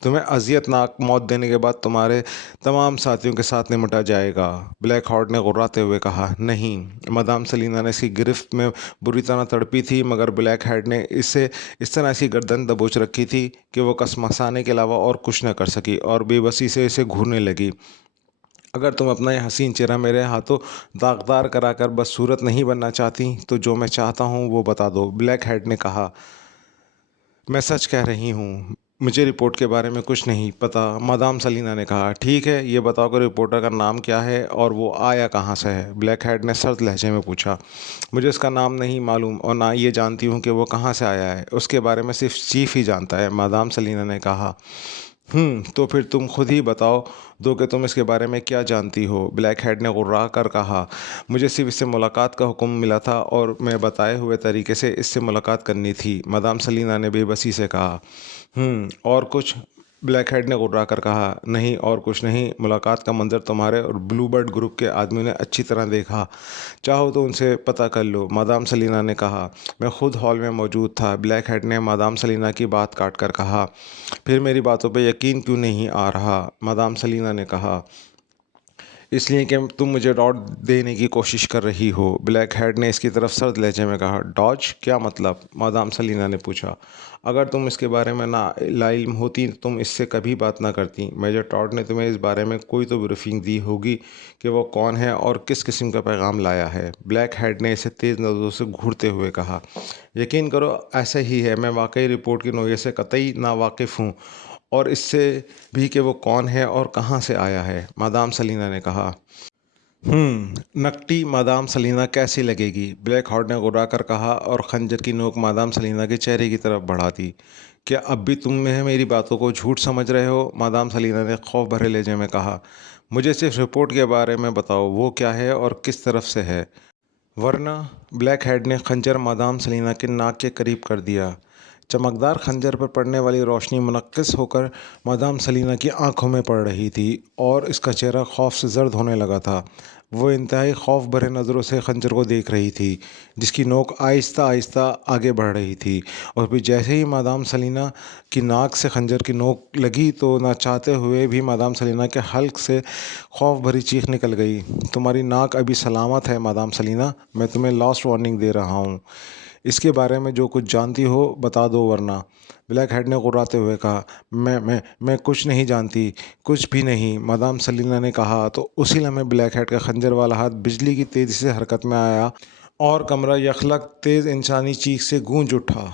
تمہیں اذیت ناک موت دینے کے بعد تمہارے تمام ساتھیوں کے ساتھ نمٹا جائے گا۔ بلیک ہارٹ نے غراتے ہوئے کہا، نہیں۔ مادام سلینا نے اس کی گرفت میں بری طرح تڑپی تھی، مگر بلیک ہیڈ نے اسے اس طرح اس کی گردن دبوچ رکھی تھی کہ وہ کسمسانے کے علاوہ اور کچھ نہ کر سکی اور بے بسی سے اسے گھورنے لگی۔ اگر تم اپنا یہ حسین چہرہ میرے ہاتھوں داغدار کرا کر بس صورت نہیں بننا چاہتی تو جو میں چاہتا ہوں وہ بتا دو۔ بلیک ہیڈ نے کہا، میں سچ کہہ رہی ہوں، مجھے رپورٹ کے بارے میں کچھ نہیں پتہ۔ مادام سلینا نے کہا، ٹھیک ہے، یہ بتاؤ کہ رپورٹر کا نام کیا ہے اور وہ آیا کہاں سے ہے؟ بلیک ہیڈ نے سرد لہجے میں پوچھا، مجھے اس کا نام نہیں معلوم اور نہ یہ جانتی ہوں کہ وہ کہاں سے آیا ہے، اس کے بارے میں صرف چیف ہی جانتا ہے۔ مادام سلینا نے کہا، تو پھر تم خود ہی بتاؤ دو کہ تم اس کے بارے میں کیا جانتی ہو۔ بلیک ہیڈ نے غرا کر کہا، مجھے صرف اس سے ملاقات کا حکم ملا تھا اور میں بتائے ہوئے طریقے سے اس سے ملاقات کرنی تھی۔ مادام سلینا نے بے بسی سے کہا، اور کچھ؟ بلیک ہیڈ نے غرا کر کہا، نہیں، اور کچھ نہیں۔ ملاقات کا منظر تمہارے اور بلو برڈ گروپ کے آدمیوں نے اچھی طرح دیکھا، چاہو تو ان سے پتہ کر لو۔ مادام سلینا نے کہا، میں خود ہال میں موجود تھا۔ بلیک ہیڈ نے مادام سلینا کی بات کاٹ کر کہا، پھر میری باتوں پہ یقین کیوں نہیں آ رہا؟ مادام سلینا نے کہا، اس لیے کہ تم مجھے ڈاج دینے کی کوشش کر رہی ہو۔ بلیک ہیڈ نے اس کی طرف سرد لہجے میں کہا، ڈاج؟ کیا مطلب؟ مادام سلینا نے پوچھا، اگر تم اس کے بارے میں لاعلم ہوتی تو تم اس سے کبھی بات نہ کرتی۔ میجر ٹاڈ نے تمہیں اس بارے میں کوئی تو بریفنگ دی ہوگی کہ وہ کون ہے اور کس قسم کا پیغام لایا ہے۔ بلیک ہیڈ نے اسے تیز نظروں سے گھورتے ہوئے کہا، یقین کرو ایسا ہی ہے، میں واقعی رپورٹ کی نوعیت سے قطعی ناواقف ہوں اور اس سے بھی کہ وہ کون ہے اور کہاں سے آیا ہے۔ مادام سلینا نے کہا، نکٹی مادام سلینا کیسی لگے گی؟ بلیک ہارٹ نے غرا کر کہا اور خنجر کی نوک مادام سلینا کے چہرے کی طرف بڑھا دی۔ کیا اب بھی تم میری باتوں کو جھوٹ سمجھ رہے ہو؟ مادام سلینا نے خوف بھرے لہجے میں کہا، مجھے صرف رپورٹ کے بارے میں بتاؤ، وہ کیا ہے اور کس طرف سے ہے، ورنہ۔ بلیک ہیڈ نے خنجر مادام سلینا کے ناک کے قریب کر دیا۔ چمکدار خنجر پر پڑنے والی روشنی منعکس ہو کر مادام سلینا کی آنکھوں میں پڑ رہی تھی اور اس کا چہرہ خوف سے زرد ہونے لگا تھا۔ وہ انتہائی خوف بھرے نظروں سے خنجر کو دیکھ رہی تھی جس کی نوک آہستہ آہستہ آگے بڑھ رہی تھی، اور پھر جیسے ہی مادام سلینا کی ناک سے خنجر کی نوک لگی تو نہ چاہتے ہوئے بھی مادام سلینا کے حلق سے خوف بھری چیخ نکل گئی، تمہاری ناک ابھی سلامت ہے مادام سلینا، میں تمہیں لاسٹ وارننگ دے رہا ہوں، اس کے بارے میں جو کچھ جانتی ہو بتا دو ورنہ۔ بلیک ہیڈ نے غراتے ہوئے کہا، میں کچھ نہیں جانتی، کچھ بھی نہیں۔ مادام سلینا نے کہا تو اسی لمحے بلیک ہیڈ کا خنجر والا ہاتھ بجلی کی تیزی سے حرکت میں آیا اور کمرہ یکلخت تیز انسانی چیخ سے گونج اٹھا۔